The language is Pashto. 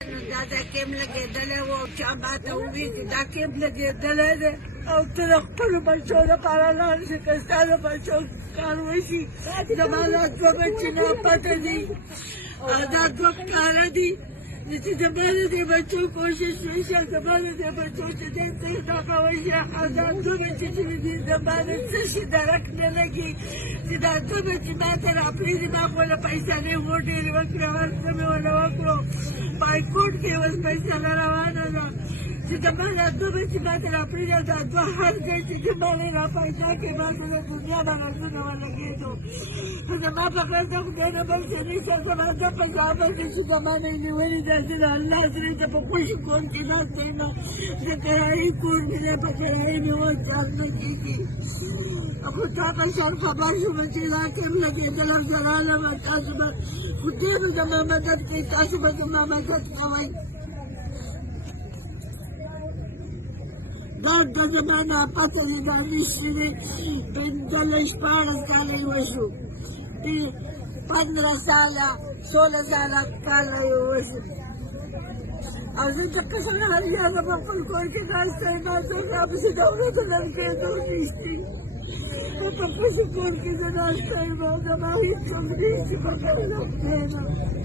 دا کیم لګېدلی و او چا ماته وویل چې دا کیم لګېدلی دی او ته د خپلو بچو لپاره لاړ شې که ستا د بچو کار وشي زما دا دوه بچې ناپته دي او دا دوه کاله دي چې زما د دې بچو کوشش وشي زما د دې بچو چې دی ته دغه وشي او دا دوه بچې چې مې دي زما د څه شي درک نه لګي چې دا دوه بچې ما ته راپرېږدي ما خو له پیسانې و ډېرې وکړې ورته مې ونه وکړو پایکوټ کې اوس فیصله روانه ده چې زما دا دوه بچې ما ته راپرېږدي او دا دوه هر ځای چې زما نه را پیدا کړې ما ته د دنیا نه غږونه ولګېدو خو زما په غږ د خدای نه بل څه نشته زما ده په زامن کې چې زما نه یې نیولي ده چې د الله سره زه په خوشي کور کې ناسته یم د کرایي کور مې دی په کرایي مې اوس چل نه کېږي خو تا په سر خبر شوم چې دا کیم لګېدل او زه رالم تاسو به خدای به زما مدد کوي تاسو به زما مدد کوئ دا د زما ناپته دی دا نشته دی پنځلس شپاړس کاله یې وشو 15 ساله 16 ساله کاله یې وشو او زه ته قسم هر یازه په خپل کور کې ناسته یم ما ته راپسې د ورځو نن کېدو نشتي په خوشي کور کې زه ناسته یم او زما هېڅ څوک نه چې په خپل